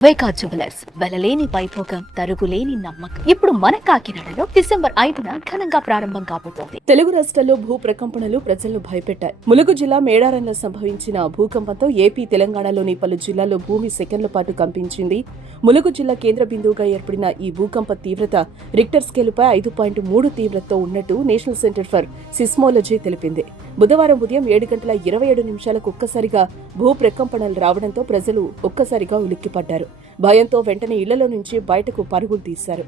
వైకా jewellers వెలలేని Vaibhogam తరుగులేని నమ్మకం. ఇప్పుడు మన కాకినాడలో డిసెంబర్ 5న ఘనంగా ప్రారంభం కాబోతోంది. తెలుగు రాష్ట్రాల్లో భూ ప్రకంపనలు ప్రజలను భయపెట్టాయి. ములుగు జిల్లా మేడారంలో సంభవించిన భూకంపంతో ఏపీ, తెలంగాణలోని పలు జిల్లాల్లో భూమి సెకన్ల పాటు కంపించింది. ములుగు జిల్లా కేంద్ర బిందువుగా ఏర్పడిన ఈ భూకంప తీవ్రత రిక్టర్ స్కేలుపై 5.3 తీవ్రతతో ఉన్నట్టు నేషనల్ సెంటర్ ఫర్ సిస్మోలజీ తెలిపింది. బుధవారం ఉదయం 7:27 ఒక్కసారిగా భూ ప్రకంపనలు రావడంతో ప్రజలు ఒక్కసారిగా ఉలిక్కిపడ్డారు. భయంతో వెంటనే ఇళ్లలో నుంచి బయటకు పరుగులు తీశారు.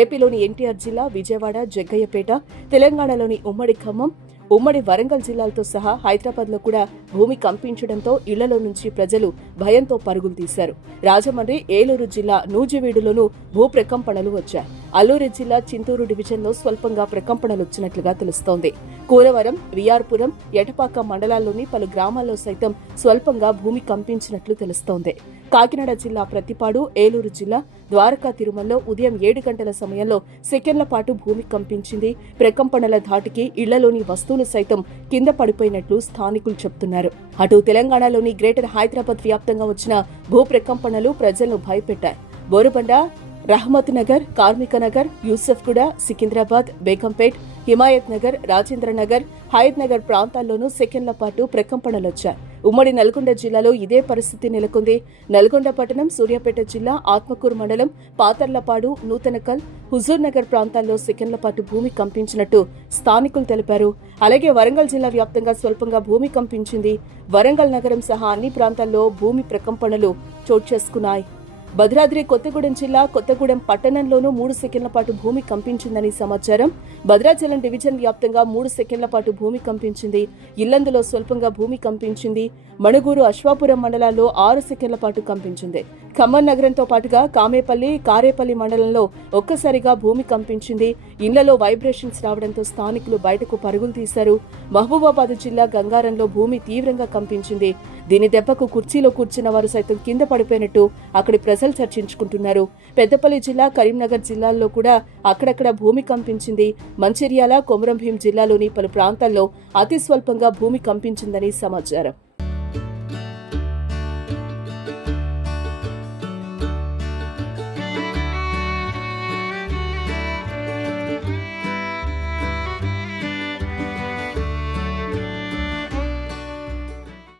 ఏపీలోని ఎన్టీఆర్ జిల్లా, విజయవాడ, జగ్గయ్యపేట, తెలంగాణలోని ఉమ్మడి ఖమ్మం, ఉమ్మడి వరంగల్ జిల్లాలతో సహా హైదరాబాద్లో కూడా భూమి కంపించడంతో ఇళ్లలో నుంచి ప్రజలు భయంతో పరుగులు తీశారు. రాజమండ్రి, ఏలూరు జిల్లా నూజివీడులోనూ భూ ప్రకంపనలు వచ్చాయి. అల్లూరి జిల్లా చింతూరు డివిజన్లో స్వల్పంగా ప్రకంపనలు వచ్చినట్లుగా తెలుస్తోంది. కూరవరం, విఆర్పురం, ఎటపాక మండలాల్లోని పలు గ్రామాల్లో సైతం స్వల్పంగా భూమి కంపించినట్లు తెలుస్తోంది. కాకినాడ జిల్లా ప్రతిపాడు, ఏలూరు జిల్లా ద్వారకా తిరుమలలో ఉదయం 7 గంటల సమయంలో సెకన్ల పాటు భూమి కంపించింది. ప్రకంపనల ధాటికి ఇళ్లలోని వస్తువులు సైతం కింద పడిపోయినట్లు స్థానికులు చెబుతున్నారు. అటు తెలంగాణలోని గ్రేటర్ హైదరాబాద్ వ్యాప్తంగా వచ్చిన భూ ప్రకంపనలు ప్రజలను భయపెట్టాయి. బోరుబండ, రహమత్ నగర్, కార్మిక నగర్, యూసఫ్గూడ, సికింద్రాబాద్, బేగంపేట్, హిమాయత్ నగర్, రాజేంద్ర నగర్, హయత్ నగర్ ప్రాంతాల్లోనూ సెకన్ల పాటు ప్రకంపనలొచ్చాయి. ఉమ్మడి నల్గొండ జిల్లాలో ఇదే పరిస్థితి నెలకొంది. నల్గొండ పట్టణం, సూర్యాపేట జిల్లా, ఆత్మకూరు మండలం, పాతర్లపాడు, నూతనకల్, హుజూర్ నగర్ ప్రాంతాల్లో సెకన్ల పాటు భూమి కంపించినట్టు స్థానికులు తెలిపారు. అలాగే వరంగల్ జిల్లా వ్యాప్తంగా స్వల్పంగా భూమి కంపించింది. వరంగల్ నగరం సహా అన్ని ప్రాంతాల్లో భూమి ప్రకంపనలు చోటు చేసుకున్నాయి. భద్రాద్రి కొత్తగూడెం జిల్లా, కొత్తగూడెం పట్టణంలోనూ 3 సెకన్ల పాటు భూమి కంపించిందని సమాచారం. భద్రాచలం డివిజన్ వ్యాప్తంగా 3 సెకన్ల పాటు భూమి కంపించింది. ఇల్లందులో స్వల్పంగా భూమి కంపించింది. మణుగూరు, అశ్వాపురం మండలాల్లో 6 సెకన్ల పాటు కంపించింది. ఖమ్మం నగరంతో పాటుగా కామేపల్లి, కారేపల్లి మండలంలో ఒక్కసారిగా భూమి కంపించింది. ఇళ్లలో వైబ్రేషన్స్ రావడంతో స్థానికులు బయటకు పరుగులు తీశారు. మహబూబాబాద్ జిల్లా గంగారంలో భూమి తీవ్రంగా కంపించింది. దీని దెబ్బకు కుర్చీలో కూర్చున్న వారు సైతం కింద పడిపోయినట్టు అక్కడి ప్రజలు చర్చించుకుంటున్నారు. పెద్దపల్లి జిల్లా, కరీంనగర్ జిల్లాల్లో కూడా అక్కడక్కడ భూమి కంపించింది. మంచిర్యాల, కొమరంభీం జిల్లాలోని పలు ప్రాంతాల్లో అతి స్వల్పంగా భూమి కంపించిందని సమాచారం.